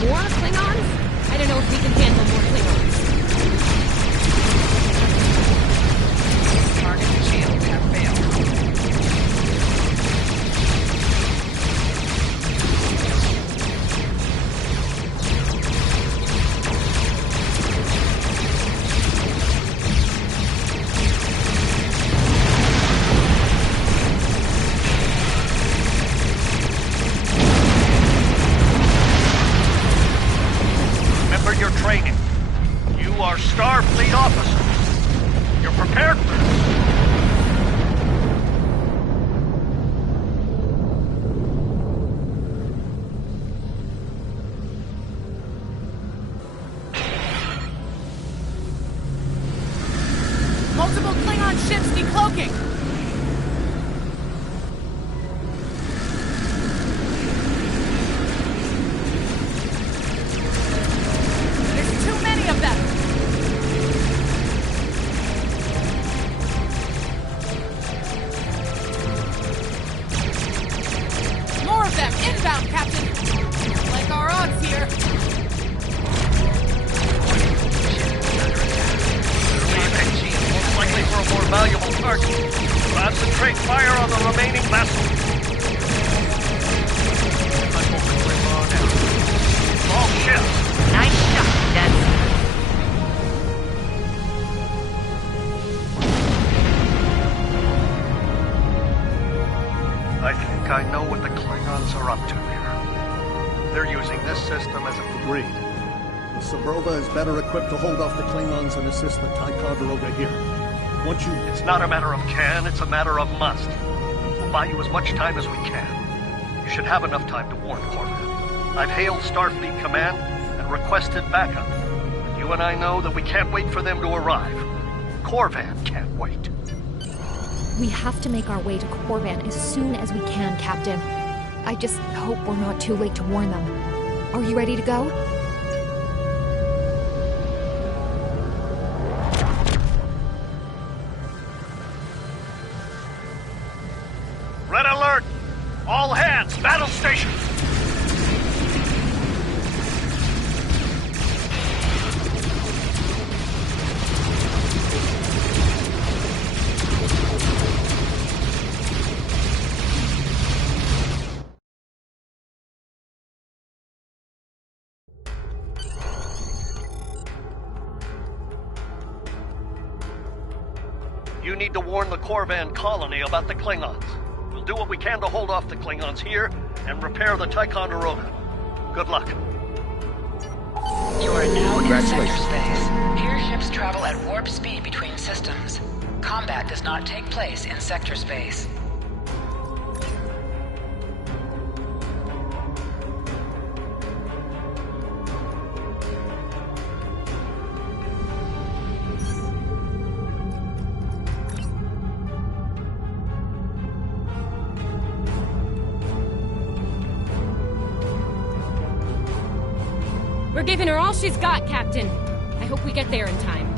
More Klingons? I don't know if we can handle more Klingons. Target shields have failed. Remember your training. You are Starfleet officers. You're prepared for this. Multiple Klingon ships decloaking! There's too many of them! More of them! Inbound, Captain! Like our odds here. Most likely for a more valuable target. Concentrate fire on the remaining vessel. All ships. Nice shot, Des. I think I know what the Klingons are up to here. They're using this system as a... Agreed. The Sabrova is better equipped to hold off the Klingons and assist the Ticonderoga here. Once you... It's not a matter of can, it's a matter of must. We'll buy you as much time as we can. You should have enough time to warn Corvan. I've hailed Starfleet Command and requested backup. But you and I know that we can't wait for them to arrive. Corvan can't wait. We have to make our way to Corvan as soon as we can, Captain. I just hope we're not too late to warn them. Are you ready to go? You need to warn the Korvan colony about the Klingons. We'll do what we can to hold off the Klingons here and repair the Ticonderoga. Good luck. You are now in sector space. Here ships travel at warp speed between systems. Combat does not take place in sector space. We're giving her all she's got, Captain. I hope we get there in time.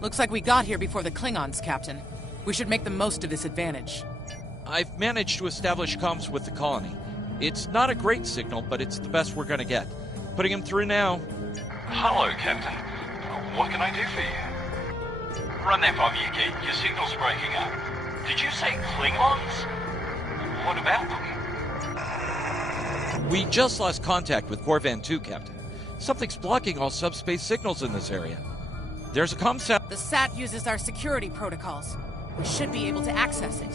Looks like we got here before the Klingons, Captain. We should make the most of this advantage. I've managed to establish comms with the colony. It's not a great signal, but it's the best we're gonna get. Putting him through now. Hello, Captain. What can I do for you? Run that by me again. Your signal's breaking up. Did you say Klingons? What about them? We just lost contact with Korvan 2, Captain. Something's blocking all subspace signals in this area. There's a comm set. The SAT uses our security protocols. We should be able to access it.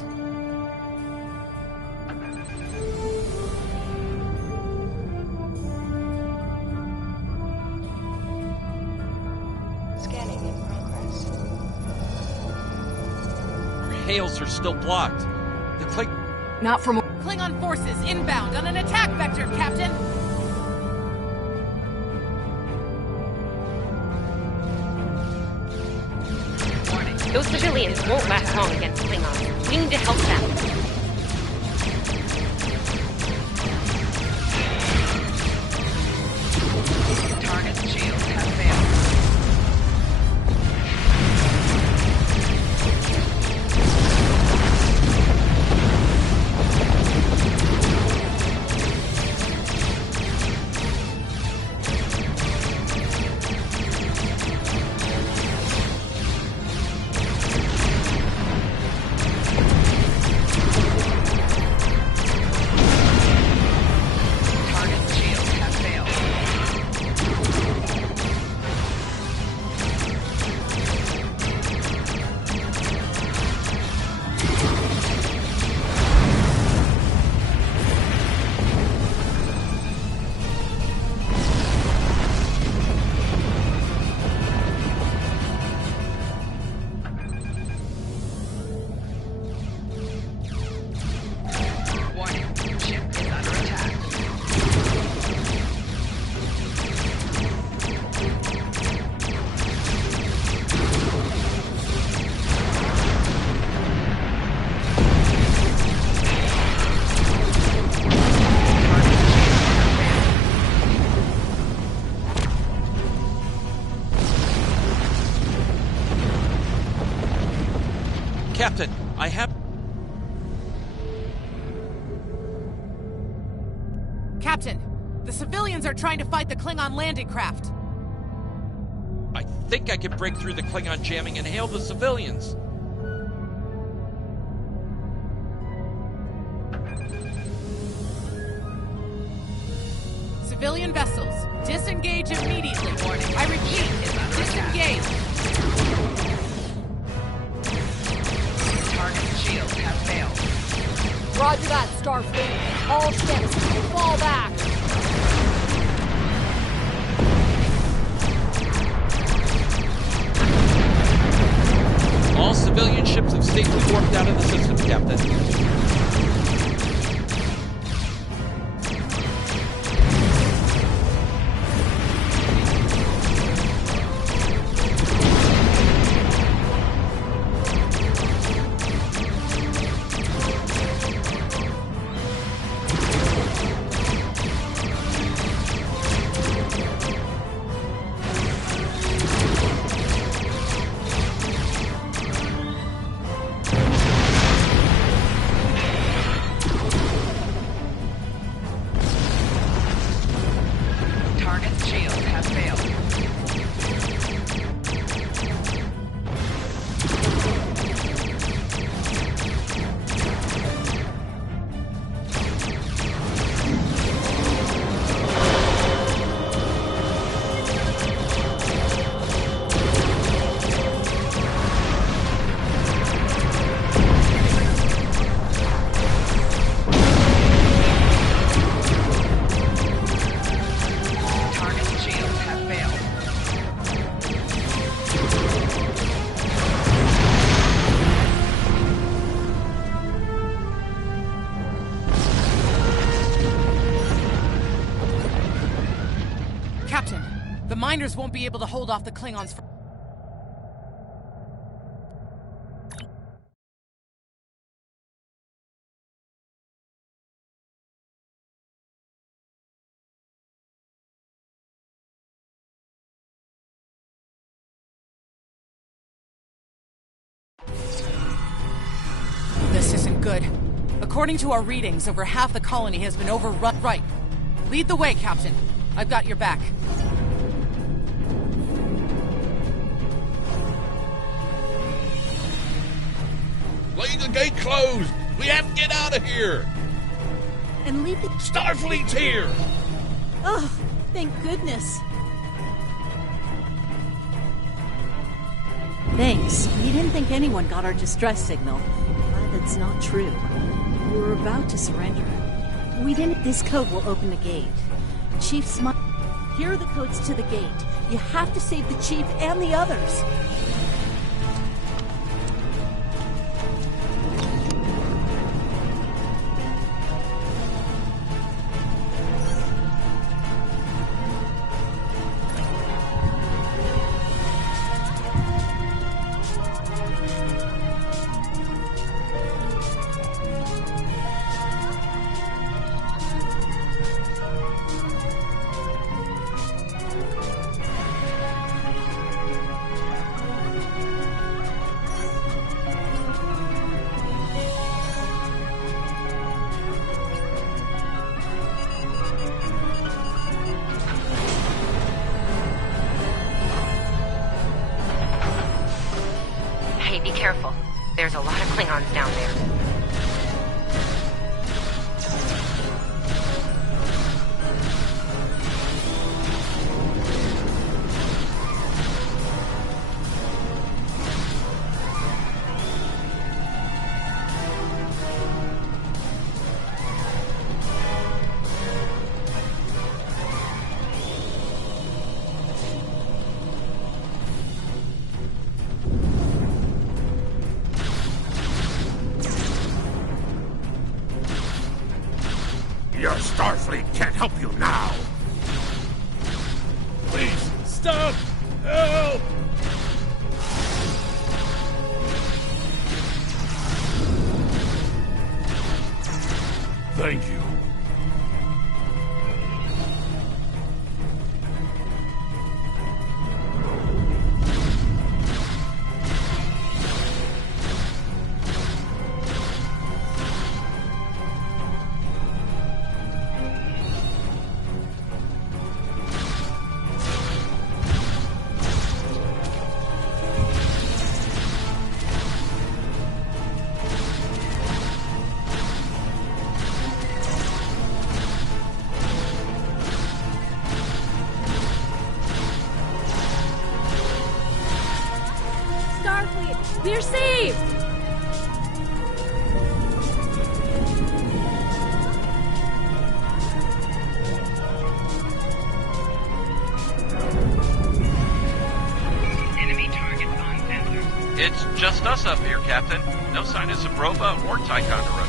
Scanning in progress. Our hails are still blocked. The Not from Klingon forces inbound on an attack vector, Captain! Those civilians won't last long against Klingons. We need to help them. Target shields have failed. Captain, I have... Captain, the civilians are trying to fight the Klingon landing craft. I think I can break through the Klingon jamming and hail the civilians. Civilian vessels, disengage immediately. Warning. I repeat, disengage. Target shields have failed. Roger that, Starfleet. All ships, fall back. All civilian ships safely warped out of the system, Captain. The miners won't be able to hold off the Klingons for... This isn't good. According to our readings, over half the colony has been overrun. Right. Lead the way, Captain. I've got your back. Leave the gate closed! We have to get out of here! And leave the... Starfleet's here! Oh, thank goodness. Thanks. We didn't think anyone got our distress signal. Glad that's not true. We were about to surrender. We didn't... This code will open the gate. Chief Smile... Here are the codes to the gate. You have to save the Chief and the others. Be careful. There's a lot of Klingons down there. Your Starfleet can't help you now! Please, stop! Help! Thank you. Starfleet, we're saved! Enemy targets on sensors. It's just us up here, Captain. No sign of Zabrova or Ticonderoga.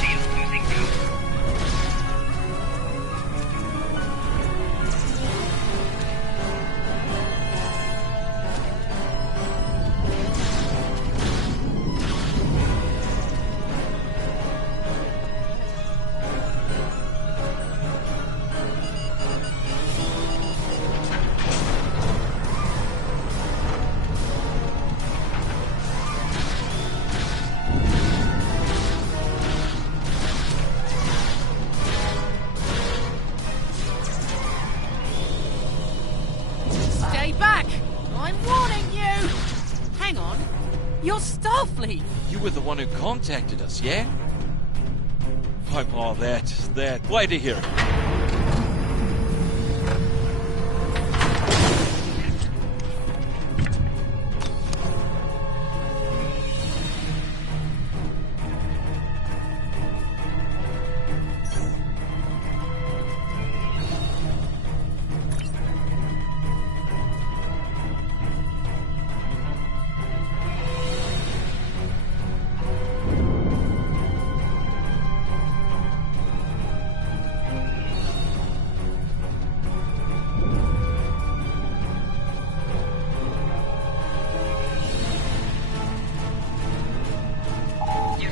She is losing power. Stay back! I'm warning you! Hang on. You're Starfleet! You were the one who contacted us, yeah? Oh, that. Glad to hear it.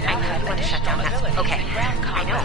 I want to shut down that. Okay, I know.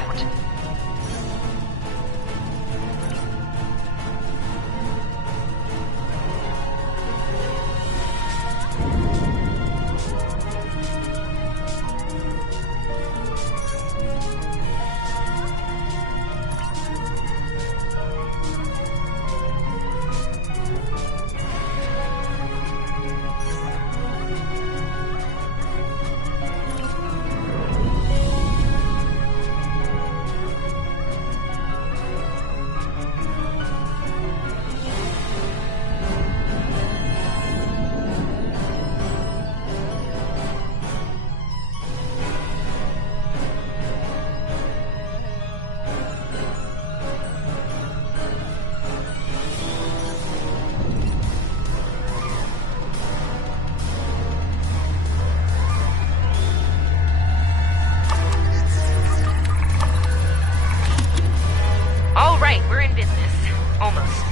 All right, we're in business. Almost.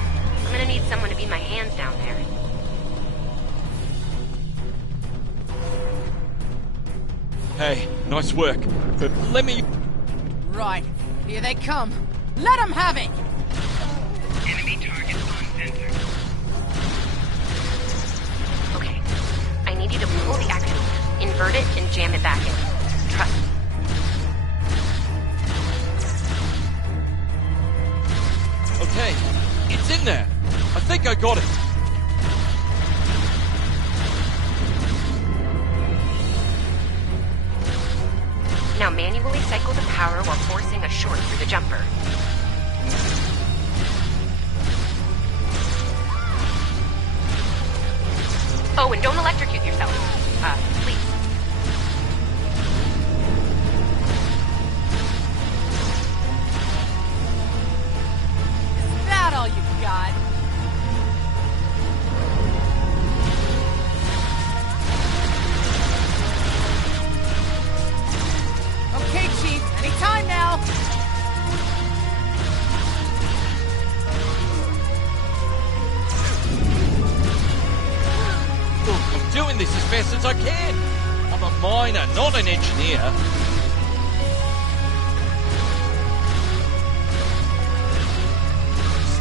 I'm gonna need someone to be my hands down there. Hey, nice work. But let me... Right, here they come. Let them have it! Enemy target on sensor. Okay, I need you to pull the action, invert it, and jam it back in. Trust me. Okay, it's in there. I think I got it. Now manually cycle the power while forcing a short through the jumper. Oh, and don't electrocute yourself. Please. Is that all you've got? Okay, Chief. Anytime now. Look, I'm doing this as fast as I can. I'm a miner, not an engineer.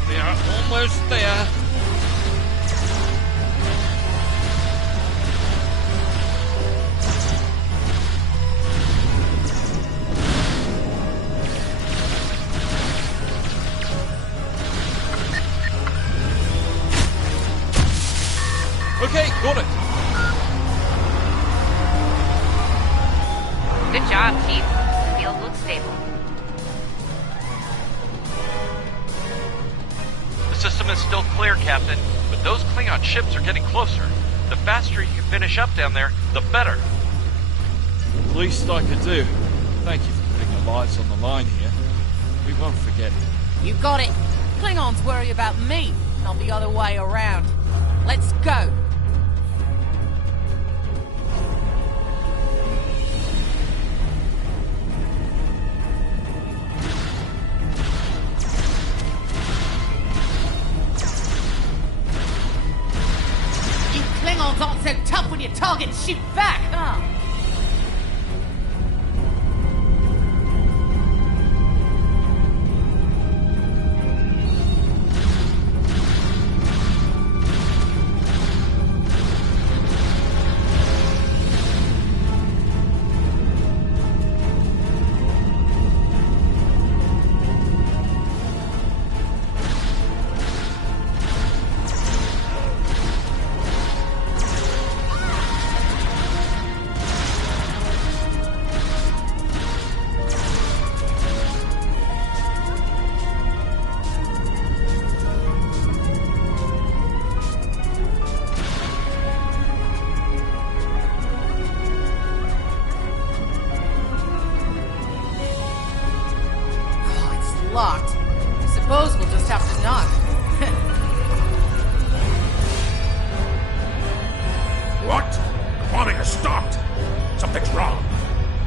They're almost there. Okay, got it. Good job, Chief. The field looks stable. The system is still clear, Captain, but those Klingon ships are getting closer. The faster you finish up down there, the better. Least I could do. Thank you for putting our lives on the line here. We won't forget it. You got it. Klingons worry about me, not the other way around. Let's go. all get shoot back, huh? Locked. I suppose we'll just have to knock. What? The bombing has stopped. Something's wrong.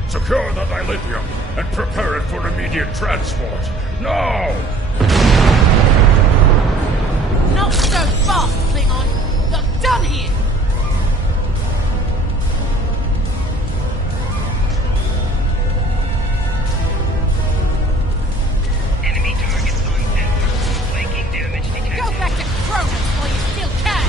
Secure the dilithium and prepare it for immediate transport. Now! Not so fast, Klingon! You're done here! Enemy targets on sensor. Flanking damage detected. Go back to Cronus while you still can!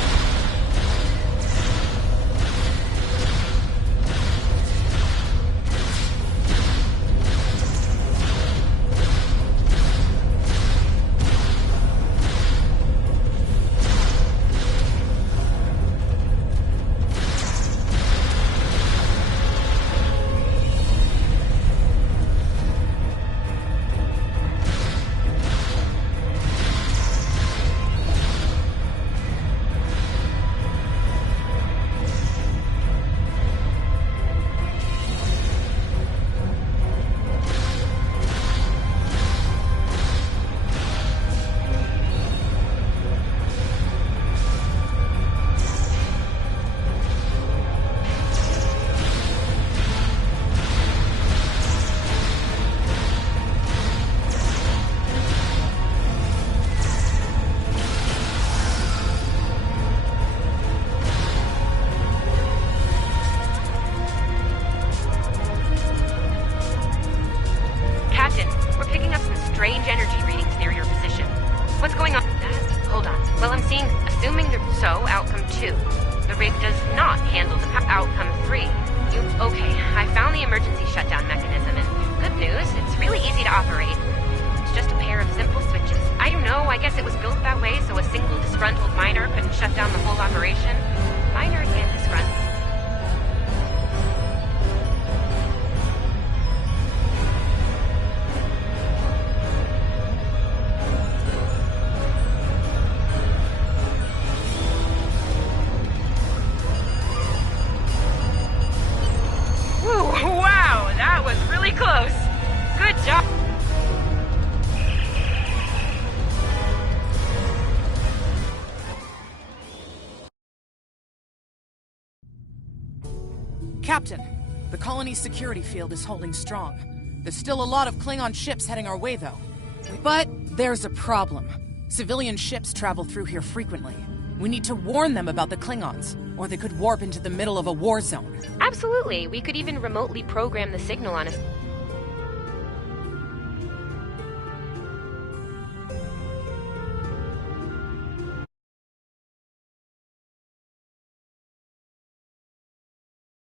strange energy readings near your position. What's going on? Hold on. Well, I'm seeing, assuming the outcome 2. The rig does not handle the outcome 3. Okay, I found the emergency shutdown mechanism, and good news, it's really easy to operate. It's just a pair of simple switches. I don't know, I guess it was built that way so a single disgruntled miner couldn't shut down the whole operation. Miners get disgruntled. Wow, that was really close. Good job. Captain, the colony's security field is holding strong. There's still a lot of Klingon ships heading our way, though. But there's a problem. Civilian ships travel through here frequently. We need to warn them about the Klingons, or they could warp into the middle of a war zone. Absolutely. We could even remotely program the signal on a